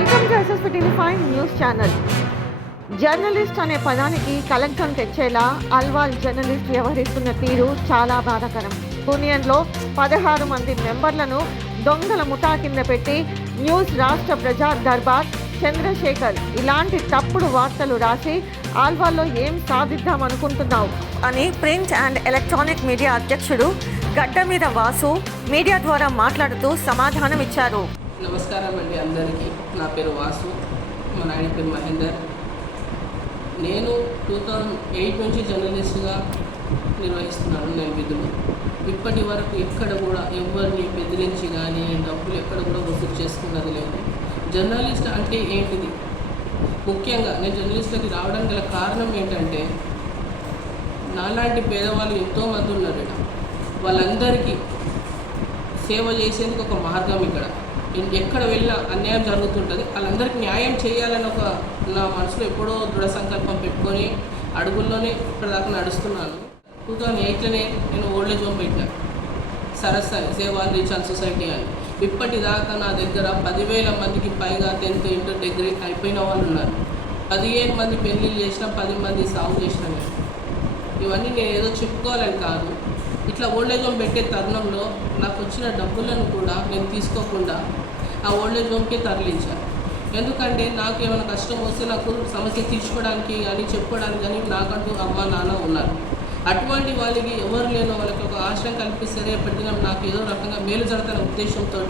Welcome to SSP TV five news channel journalist అనే పదానికి కలంకం తెచ్చేలా Alwal journalist వ్యవహరిస్తున్న తీరు చాలా బాధాకరం. యూనియన్లో పదహారు మంది మెంబర్లను దొంగల ముఠా కింద పెట్టి న్యూస్ రాష్ట్ర ప్రజా దర్బార్ చంద్రశేఖర్ ఇలాంటి తప్పుడు వార్తలు రాసి ఆల్వాల్లో ఏం సాధిద్దాం అనుకుంటున్నావు? అని ప్రింట్ అండ్ ఎలక్ట్రానిక్ మీడియా అధ్యక్షుడు గడ్డ మీద వాసు మీడియా ద్వారా మాట్లాడుతూ సమాధానం ఇచ్చారు నమస్కారం అండి అందరికీ. నా పేరు వాసు మా నాయన పేరు మహేందర్. నేను టూ థౌజండ్ ఎయిట్ నుంచి జర్నలిస్ట్గా నిర్వహిస్తున్నాను నేను విధులు ఇప్పటి వరకు ఎక్కడ కూడా ఎవరిని బెదిరించి కానీ డబ్బులు ఎక్కడ కూడా వసూలు చేసుకున్నది లేదు. జర్నలిస్ట్ అంటే ఏంటిది? ముఖ్యంగా నేను జర్నలిస్ట్లకి రావడం గల కారణం ఏంటంటే నాలాంటి పేదవాళ్ళు ఎంతోమంది ఉన్నారు ఇక్కడ వాళ్ళందరికీ సేవ చేసేందుకు ఒక మార్గం ఇక్కడ. ఎక్కడ వెళ్ళినా అన్యాయం జరుగుతుంటుంది. వాళ్ళందరికీ న్యాయం చేయాలని ఒక నా మనసులో ఎప్పుడో దృఢ సంకల్పం పెట్టుకొని అడుగుల్లోనే ఇప్పటిదాకా నడుస్తున్నాను. టూ థౌజండ్ ఎయిట్లోనే నేను ఓల్డ్ హోమ్ పెట్టినా. సరస్ అని సేవా రీచాల్ సొసైటీ అని. ఇప్పటిదాకా నా దగ్గర పదివేల మందికి పైగా టెన్త్ ఇంటర్ డిగ్రీ అయిపోయిన వాళ్ళు ఉన్నారు. పదిహేను మంది పెళ్ళిళ్ళు చేసిన పది మంది సాగు చేసిన ఇవన్నీ నేను ఏదో చెప్పుకోవాలని కాదు. ఇట్లా ఓల్డేజ్ హోమ్ పెట్టే తరుణంలో నాకు వచ్చిన డబ్బులను కూడా నేను తీసుకోకుండా ఆ ఓల్డేజ్ హోమ్కి తరలించాను ఎందుకంటే నాకు ఏమైనా కష్టం వస్తే నాకు సమస్య తీర్చుకోవడానికి అని చెప్పుకోవడానికి కానీ నాకంటూ అమ్మ నాన్న ఉన్నారు. అటువంటి వాళ్ళకి ఎవరు లేనో వాళ్ళకి ఒక ఆశ్రయం కల్పిస్తే రేపటిదిన నాకు ఏదో రకంగా మేలు జరుగుతున్న ఉద్దేశంతో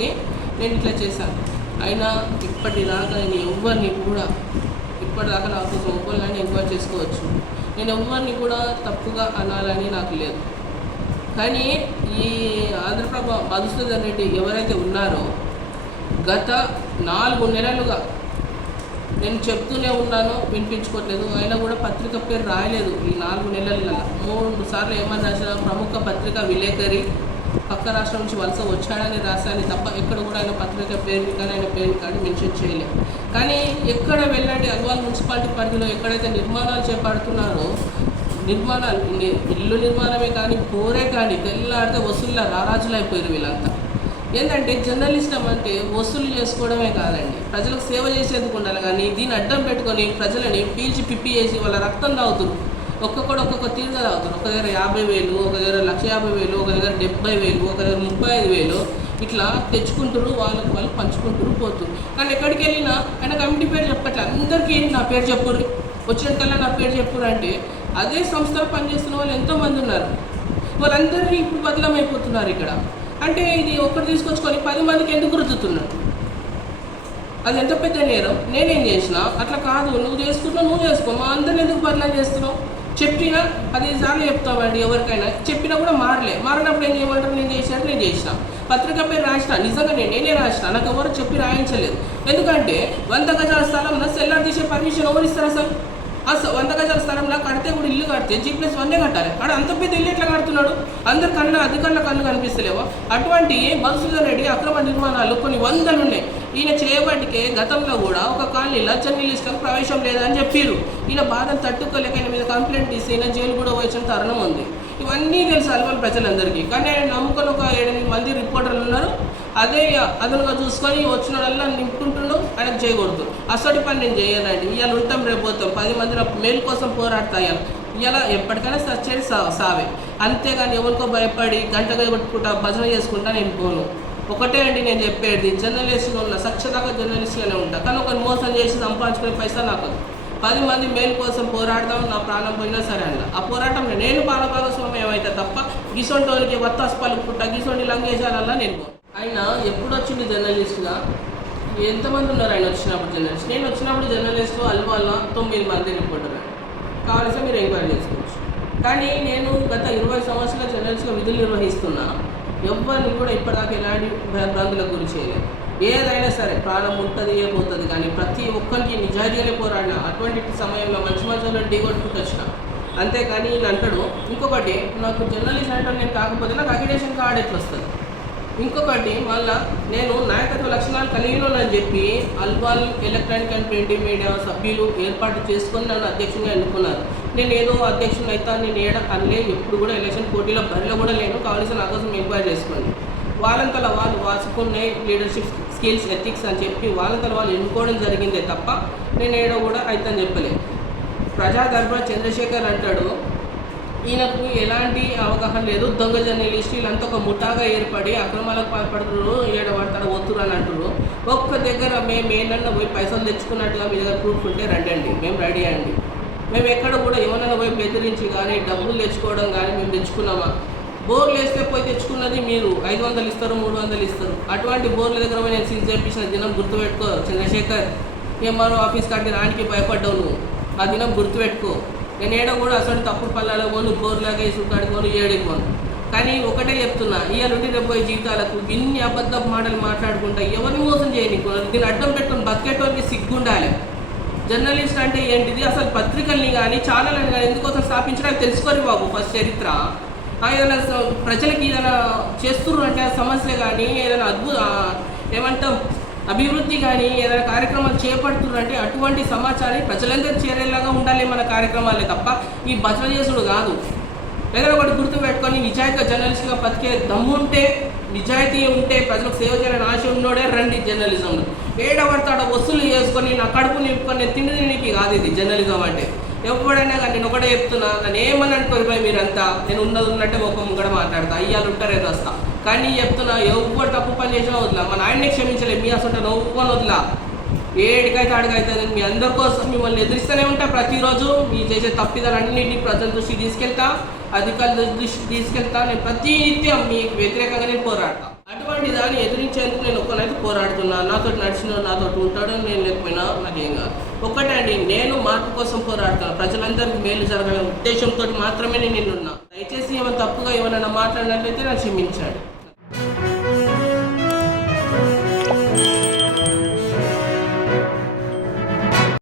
నేను ఇట్లా చేశాను. అయినా ఇప్పటిదాకా నేను ఎవరిని కూడా ఇప్పటిదాకా నాకు కోసం ఒక్కరిని చేసుకోవచ్చు. నేను ఎవరిని కూడా తప్పుగా అనాలని నాకు లేదు. కానీ ఈ ఆంధ్రప్రభ మధుసూదన్ రెడ్డి ఎవరైతే ఉన్నారో గత నాలుగు నెలలుగా నేను చెప్తూనే ఉన్నాను వినిపించుకోవట్లేదు అయినా కూడా పత్రిక పేరు రాయలేదు ఈ నాలుగు నెలల మూడు సార్లు ఏమని రాసిన ప్రముఖ పత్రిక విలేకరి పక్క రాష్ట్రం నుంచి వలస వచ్చాడని రాశాను తప్ప ఎక్కడ కూడా ఆయన పత్రిక పేరుని కానీ ఆయన పేరుని కానీ మెన్షన్ చేయలేదు. కానీ ఎక్కడ వెళ్ళండి? అల్వాల్ మున్సిపాలిటీ పరిధిలో ఎక్కడైతే నిర్మాణాలు చేపడుతున్నారో నిర్మాణాలు ఉండే ఇల్లు నిర్మాణమే కానీ కోరే కానీ తెల్లాడితే వసూళ్ళ రారాజులు అయిపోయారు వీళ్ళంతా. ఏంటంటే జర్నలిస్టం అంటే వసూలు చేసుకోవడమే కాదండి. ప్రజలకు సేవ చేసేందుకు ఉండాలి కానీ దీన్ని అడ్డం పెట్టుకొని ప్రజలని పీల్చి పిప్పి చేసి వాళ్ళ రక్తం తాగుతారు ఒక్కొక్కడు ఒక్కొక్క తీరుగా తాగుతారు ఒక దగ్గర యాభై వేలు ఒక దగ్గర లక్ష యాభై వేలు ఒక దగ్గర డెబ్బై వేలు ఒక దగ్గర ముప్పై ఐదు వేలు ఇట్లా తెచ్చుకుంటారు వాళ్ళకి వాళ్ళు పంచుకుంటారు పోతారు కానీ ఎక్కడికి వెళ్ళినా ఆయన కమిటీ పేరు చెప్పట్లే. అందరికీ నా పేరు చెప్పుర్రి? వచ్చినకల్లా నా పేరు చెప్పురు అంటే అదే సంస్థలో పనిచేస్తున్న వాళ్ళు ఎంతోమంది ఉన్నారు. వాళ్ళందరినీ ఇప్పుడు బదలమైపోతున్నారు ఇక్కడ. అంటే ఇది ఒక్కటి తీసుకొచ్చుకొని పది మందికి ఎందుకు రుద్దుతున్నాడు అది ఎంత పెద్ద నేరం? నేనేం చేసిన? అట్లా కాదు. నువ్వు చేసుకుంటున్నావు నువ్వు చేసుకో. మా అందరిని ఎందుకు బదిలీ చేస్తున్నావు? చెప్పినా పదిహేను సార్లు చెప్తామండి ఎవరికైనా. చెప్పినా కూడా మారలే. మారినప్పుడు ఏం చేయమంటారు? నేను చేసినట్టు నేను చేసిన. పత్రిక పేరు రాసిన. నిజంగా నేను నేనే రాసిన. నాకు ఎవరు చెప్పి రాయించలేదు. ఎందుకంటే వంద గజాల స్థలం సెల్లర్ తీసే పర్మిషన్ ఎవరు ఇస్తారు అసలు ఆ వంద గజాల స్థలంలో కడితే కూడా ఇల్లు కడితే జీ ప్లస్ వన్నే కట్టాలి. అక్కడ అంత పెద్ద ఇల్లు ఎట్లా కడుతున్నాడు? అందరి కళ్ళు అధికారుల కళ్ళు కనిపిస్తలేవో? అటువంటి మధుసూదన్ రెడ్డి అక్రమ నిర్మాణాలు కొన్ని వందలు ఉన్నాయి ఈయన చేయబట్టికే గతంలో కూడా ఒక కాలనీలో జర్నలిస్టులకు ప్రవేశం లేదని చెప్పారు ఈయన బాధను తట్టుకోలేక ఈయన మీద కంప్లైంట్ తీసి ఈయన జైలు కూడా వచ్చిన తరుణం ఉంది. ఇవన్నీ తెలుసు అల్వాల్ ప్రజలందరికీ. కానీ ఆయన నమ్ముకొని ఒక ఏడెనిమిది మంది రిపోర్టర్లు ఉన్నారు. అదే అదనుగా చూసుకొని వచ్చిన వాళ్ళ నింపుకుంటుండు. ఆయన చేయకూడదు. అసటి పని నేను చేయనండి ఇవాళ ఉంటాం రేపు పోతాం. పది మంది మేలు కోసం పోరాడతా ఇవాళ ఇలా ఎప్పటికైనా సచ్చేది సా సావే. అంతేగాని ఎవరికో భయపడి గంట కొట్టుకుంటా భజన చేసుకుంటా నేను పోను. ఒకటే అండి నేను చెప్పేది. జర్నలిస్టులు ఉన్న సచ్చదాకా జర్నలిస్టులోనే ఉంటా. కానీ ఒకరిని మోసం చేసి సంపాదించుకునే పైసా నాకు పది మంది మేలు కోసం పోరాడదాం నా ప్రాణం పోయినా సరే అన్న. ఆ పోరాటంలో నేను పాలభాగస్వామ్యం ఏమైతే తప్ప గిసొంటి వాళ్ళకి వత్తాసు పలుకుంటా గిసొంటి లంగేశాలల్లా నేను ఆయన ఎప్పుడు వచ్చింది జర్నలిస్ట్గా? ఎంతమంది ఉన్నారు ఆయన వచ్చినప్పుడు జర్నలిస్ట్? నేను వచ్చినప్పుడు జర్నలిస్ట్ అల్వాల తొమ్మిది మంది రిపోర్టర్ కావాల్సిన మీరు ఎంక్వైరీ చేసుకోవచ్చు. కానీ నేను గత ఇరవై సంవత్సరాల జర్నలిస్ట్గా విధులు నిర్వహిస్తున్నా. ఎవరిని కూడా ఇప్పటిదాకా ఎలాంటి భ్రాంతులకు గురి చేయలేదు. ఏదైనా సరే ప్రాణం ఉంటుంది ఏమవుతుంది? పోతుంది కానీ ప్రతి ఒక్కరికి నిజాయితీగానే పోరాడిన అటువంటి సమయంలో మంచి మంచి వాళ్ళని ఢీకొట్టుకుంటూ వచ్చిన. అంతేకాని ఈయన అంటాడు ఇంకొకటి నాకు జర్నలిస్ట్ అంటే నేను కాకపోతే నాకు అగ్రిడేషన్ కార్డ్ ఎట్లా వస్తుంది? ఇంకొకటి మళ్ళా నేను నాయకత్వ లక్షణాలు కలిగినని చెప్పి Alwal electronic and printing media సభ్యులు ఏర్పాటు చేసుకొని నన్ను అధ్యక్షునిగా ఎన్నుకున్నారు. నేను ఏదో అధ్యక్షుని అయితే నేను ఏడ అనలే ఎప్పుడు కూడా ఎలక్షన్ పోటీలో బరిలో కూడా లేను. కావాల్సిన నా కోసం ఎంక్వైరీ చేసుకోండి. వాళ్ళంతలా వాళ్ళు వాసుకునే లీడర్షిప్ స్కిల్స్ ఎథిక్స్ అని చెప్పి వాళ్ళంతా వాళ్ళు ఎన్నుకోవడం జరిగిందే తప్ప నేను ఏడో కూడా అయితే చెప్పలే. ప్రజా దర్బార్ చంద్రశేఖర్ అంటాడు ఈయనకు ఎలాంటి అవగాహన లేదు. దొంగ జర్నలిస్ట్ వీళ్ళంతా ఒక ముఠాగా ఏర్పడి అక్రమాలకు పాల్పడుతున్నారు ఏడబడతాడు ఒత్తురు అని అంటారు ఒక్క దగ్గర మేము ఏంటన్నా పోయి పైసలు తెచ్చుకున్నట్టుగా మీ దగ్గర ప్రూఫ్ ఉంటే రండి మేము రెడీ అండి. మేము ఎక్కడ కూడా ఏమన్నా పోయి బెదిరించి కానీ డబ్బులు తెచ్చుకోవడం కానీ మేము తెచ్చుకున్నామా? బోర్లు వేస్తే పోయి తెచ్చుకున్నది మీరు. ఐదు వందలు ఇస్తారు మూడు వందలు ఇస్తారు. అటువంటి బోర్ల దగ్గర పోయి నేను సీజ్ చేయించిన దినం గుర్తుపెట్టుకో చంద్రశేఖర్. ఎంఆర్ఓ ఆఫీస్ కాడికి రానికి భయపడ్డావు నువ్వు. ఆ దినం గుర్తుపెట్టుకో. నేను ఏడో కూడా అసలు తప్పుడు పల్లాలో పోను బోర్లాగా ఇసుకు కాడికి పోను ఏడికి పోను. కానీ ఒకటే చెప్తున్నా ఇవాళ ఉండి రేపు జీవితాలకు ఇన్ని అబద్ధపు మాటలు మాట్లాడుకుంటా ఎవరిని మోసం చేయని దీన్ని అడ్డం పెట్టుకుని బతికేటోనికి సిగ్గుండాలి. జర్నలిస్ట్ అంటే ఏంటిది? అసలు పత్రికల్ని కానీ ఛానల్ని కానీ ఎందుకోసం స్థాపించడానికి తెలుసుకోరు బాబు ఫస్ట్ చరిత్ర. ఏదైనా ప్రజలకి ఏదైనా చేస్తున్నారు అంటే సమస్య కానీ ఏదైనా అద్భుత ఏమంటాం అభివృద్ధి కానీ ఏదైనా కార్యక్రమాలు చేపడుతున్నారు అంటే అటువంటి సమాచారాన్ని ప్రజలందరూ చేరేలాగా ఉండాలి మన కార్యక్రమాలే తప్ప ఈ భజన చేసుడు కాదు. ఏదైనా ఒకటి గుర్తు పెట్టుకొని నిజాయితీగా జర్నలిస్ట్గా బతికే దమ్ముంటే నిజాయితీ ఉంటే ప్రజలకు సేవ చేయాలని ఆశ ఉన్నోడే రండి జర్నలిజంలో. ఏడబడతాడ వసూలు చేసుకొని నా కడుపు నింపుకొని తిండి తినడానికి కాదు ఇది జర్నలిజం అంటే. ఎప్పుడైనా కానీ నేను ఒకటే చెప్తున్నా నన్ను ఏమని అనుకోరిపోయి మీరంతా? నేను ఉన్నది ఉన్నట్టే ఒక ముంగడ మాట్లాడతా. అయ్యాలు ఉంటారు ఏదో వస్తా కానీ చెప్తున్నా ఎవరు తప్పు పని చేసినా వదిలా. మా నాయన్నే క్షమించలేదు మీ అసలు నవ్వుకొని వదిలా. ఏడికైతే ఆడికైతే మీ అందరి కోసం మిమ్మల్ని ఎదిరిస్తూనే ఉంటా ప్రతిరోజు. మీ చేసే తప్పిదాలన్నింటినీ ప్రజల దృష్టికి తీసుకెళ్తా అధికారుల దృష్టికి తీసుకెళ్తా. నేను ప్రతి నిత్యం మీకు వ్యతిరేకంగా నేను పోరాడతా. అటువంటి దాన్ని ఎదిరించేందుకు నేను ఒక్కనైతే పోరాడుతున్నా. నాతో నడిచిన నాతో ఉంటాడో నేను లేకపోయినా నాకేం కాదు. ఒక్కటే అండి నేను మార్పు కోసం పోరాడుతాను ప్రజలందరికీ మేలు జరగాలనే ఉద్దేశంతో మాత్రమే నేను నిన్నున్నా. దయచేసి ఏమైనా తప్పుగా ఏమైనా మాట్లాడినట్లయితే నన్ను క్షమించాడు.